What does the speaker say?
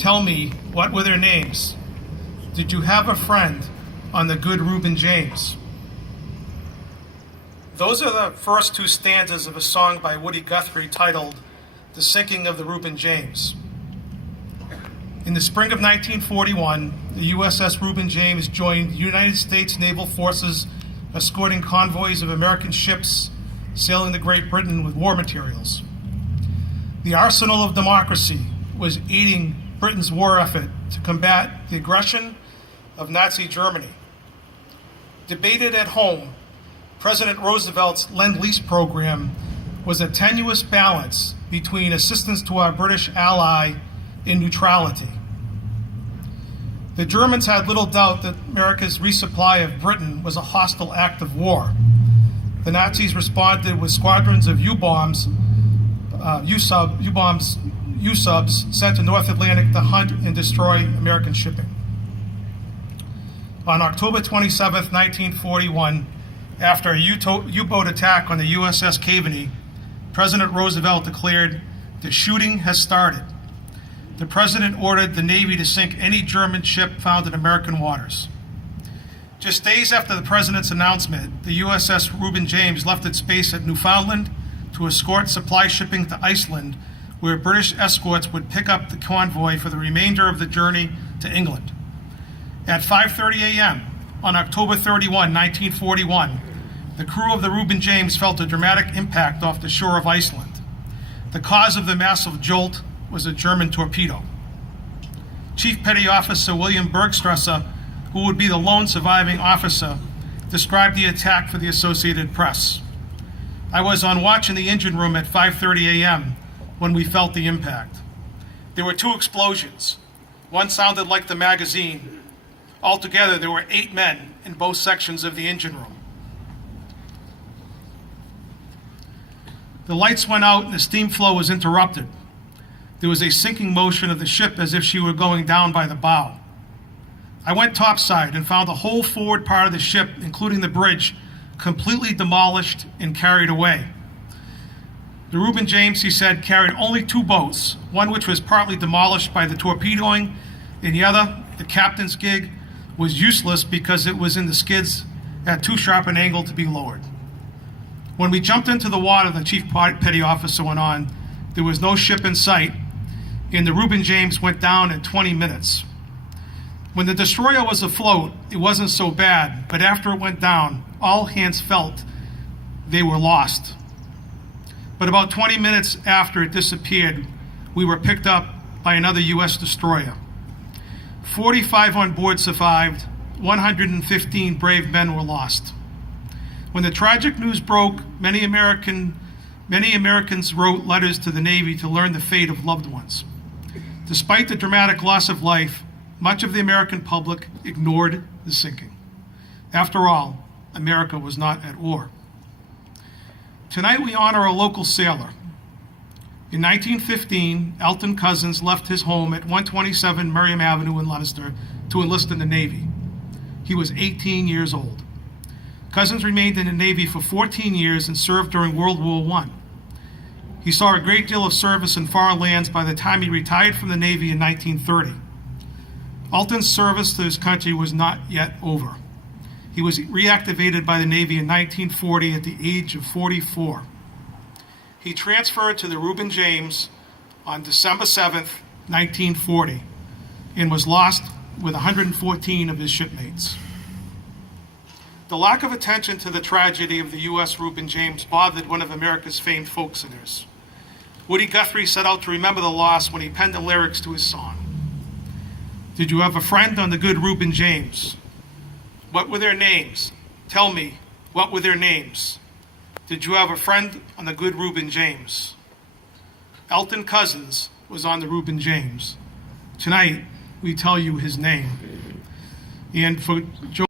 Tell me, what were their names? Did you have a friend on the good Reuben James? Those are the first two stanzas of a song by Woody Guthrie titled The Sinking of the Reuben James. In the spring of 1941, the USS Reuben James joined United States naval forces escorting convoys of American ships sailing to Great Britain with war materials. The arsenal of democracy was aiding Britain's war effort to combat the aggression of Nazi Germany. Debated at home, President Roosevelt's Lend-Lease program was a tenuous balance between assistance to our British ally and neutrality. The Germans had little doubt that America's resupply of Britain was a hostile act of war. The Nazis responded with squadrons of U-subs sent to North Atlantic to hunt and destroy American shipping. On October 27, 1941, after a U-boat attack on the USS Caveney, President Roosevelt declared, "The shooting has started." The President ordered the Navy to sink any German ship found in American waters. Just days after the President's announcement, the USS Reuben James left its base at Newfoundland to escort supply shipping to Iceland, where British escorts would pick up the convoy for the remainder of the journey to England. At 5:30 a.m. on October 31, 1941, the crew of the Reuben James felt a dramatic impact off the shore of Iceland. The cause of the massive jolt was a German torpedo. Chief Petty Officer William Bergstresser, who would be the lone surviving officer, described the attack for the Associated Press. "I was on watch in the engine room at 5:30 a.m. when we felt the impact. There were two explosions. One sounded like the magazine. Altogether, there were 8 men in both sections of the engine room. The lights went out and the steam flow was interrupted. There was a sinking motion of the ship as if she were going down by the bow. I went topside and found the whole forward part of the ship, including the bridge, completely demolished and carried away. The Reuben James," he said, "carried only 2 boats, one which was partly demolished by the torpedoing, and the other, the captain's gig, was useless because it was in the skids at too sharp an angle to be lowered. When we jumped into the water," the Chief Petty Officer went on, "there was no ship in sight, and the Reuben James went down in 20 minutes. When the destroyer was afloat, it wasn't so bad, but after it went down, all hands felt they were lost. But about 20 minutes after it disappeared, we were picked up by another U.S. destroyer. 45 on board survived, 115 brave men were lost. When the tragic news broke, many Americans wrote letters to the Navy to learn the fate of loved ones. Despite the dramatic loss of life, much of the American public ignored the sinking. After all, America was not at war. Tonight we honor a local sailor. In 1915, Elton Cousins left his home at 127 Merriam Avenue in Leominster to enlist in the Navy. He was 18 years old. Cousins remained in the Navy for 14 years and served during World War I. He saw a great deal of service in foreign lands by the time he retired from the Navy in 1930. Elton's service to his country was not yet over. He was reactivated by the Navy in 1940 at the age of 44. He transferred to the Reuben James on December 7th, 1940, and was lost with 114 of his shipmates. The lack of attention to the tragedy of the U.S. Reuben James bothered one of America's famed folk singers. Woody Guthrie set out to remember the loss when he penned the lyrics to his song. Did you have a friend on the good Reuben James? What were their names? Tell me, what were their names? Did you have a friend on the good Reuben James? Elton Cousins was on the Reuben James. Tonight, we tell you his name. And for Joe